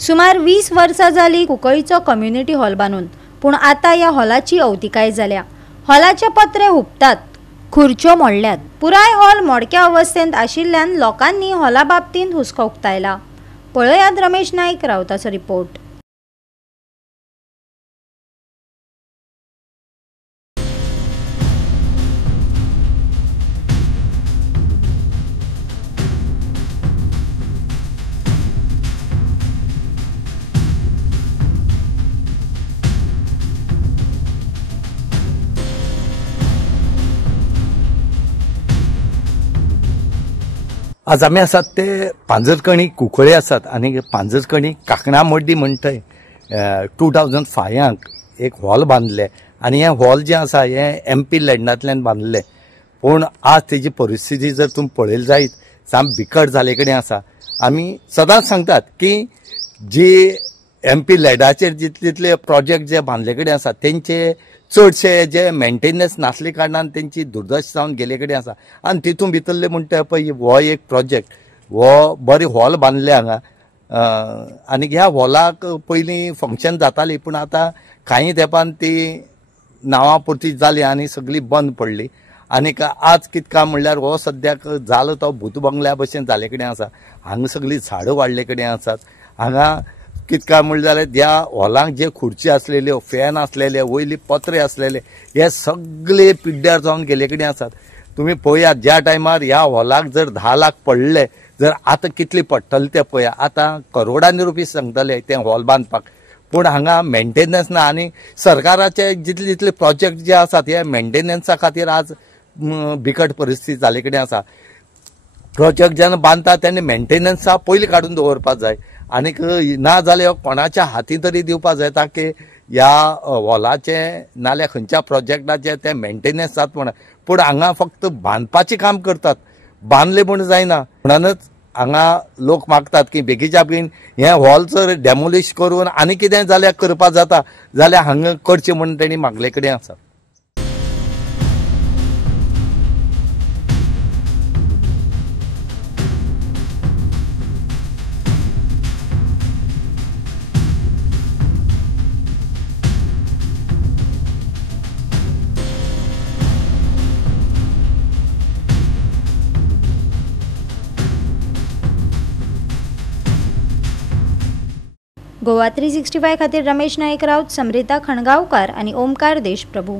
सुमार 20 वर्सां जाली कुंकळ्ळीचो कम्युनिटी हॉल बांदून, पूण आता या हॉलाची अवतिकाय जाल्या। हॉलाचे पत्रे हुबतात, खुर्च्यो मोडल्यात। पुराय हॉल मोडक्या अवस्थेंत आशिल्ल्यान लोकांनी हॉला बाबतींत हुस्को उक्तायला। पळयात रमेश नाईक रावताचो रिपोर्ट। आज आमी आसात ते पांजरकणी कुंकळ्ळे आसात आनी पांजरकणी कांकणा मड्डी म्हणटाय 2005 एक हॉल बांदले आनी हे हॉल जे आसा हे MP लँडांतल्यान बांदले। पूण आज तेजी परिस्थिती जर तुमी पळयली जायत साम बिकट जाले कडेन आसा। आमी सदांच सांगतात की जी MP लँडाचेर जितले प्रोजेक्ट जे बांदले कडेन आसा तेंचे चडशे जे मेंटेनन्स नासले कारणान तेंची दुर्दशा जावन गेले कडेन आसा। आनी तितून भितरले म्हणटा पळय हो एक प्रोजेक्ट हो बरे हॉल बांदले हांगा आनी ह्या हॉलाक पयलीं फंक्शन जाताली पूण आतां कांय तेंपान ती नांवां पुरती जाली आनी सगळी बंद पडली। आनीक आज कितका म्हणल्यार हो सद्याक जालो तो भूत बंगल्या भशेन जाले कडेन आसा। हांगा सगळी झाडां वाडले कडेन आसात। हांगा कितका म्हणलें जाल्यार ह्या हॉलांक जे खुर्ची आसलेल्यो, फॅन आसलेले, वयली पत्रे आसलेले हे सगळे पिड्ड्यार जावन गेले कडेन आसात। तुमी पळयात ज्या टायमार ह्या हॉलाक जर 10 लाख पडले जर आतां कितले पडटले ते पळया। आतां करोडांनी रुपया सांगतले ते हॉल बांदपाक, पूण हांगा मेंटेनन्स ना आनी सरकाराचे जितले जितले प्रोजेक्ट जे आसात हे मेंटेनन्सा खातीर आज बिकट परिस्थिती जाले कडेन आसा। प्रोजेक्ट जेन्ना बांदता तेन्ना मेंटेनन्सा पयलीं काडून दवरपाक जाय आनीक ना जाल्यार कोणाच्या हाती तरी दिवपाक जाय ताकी ह्या हॉलाचे नाल्यार खंयच्या प्रोजेक्टाचे ते मेंटेनन्स जाता म्हणून। पूण हांगा फक्त बांदपाचें काम करतात, बांदले म्हूण जायना। म्हणूनच हांगा लोक मागतात की बेगीच्या बेगीन हे हॉल जर डेमोलिश करून आनी कितें जाल्यार करपाक जाता जाल्यार हांगा करचें म्हणून तेणी मागले कडेन आसा। गोवा 365 खातीर रमेश नाईक राऊत, समरिता खणगांवकार आनी ओमकार देशप्रभू।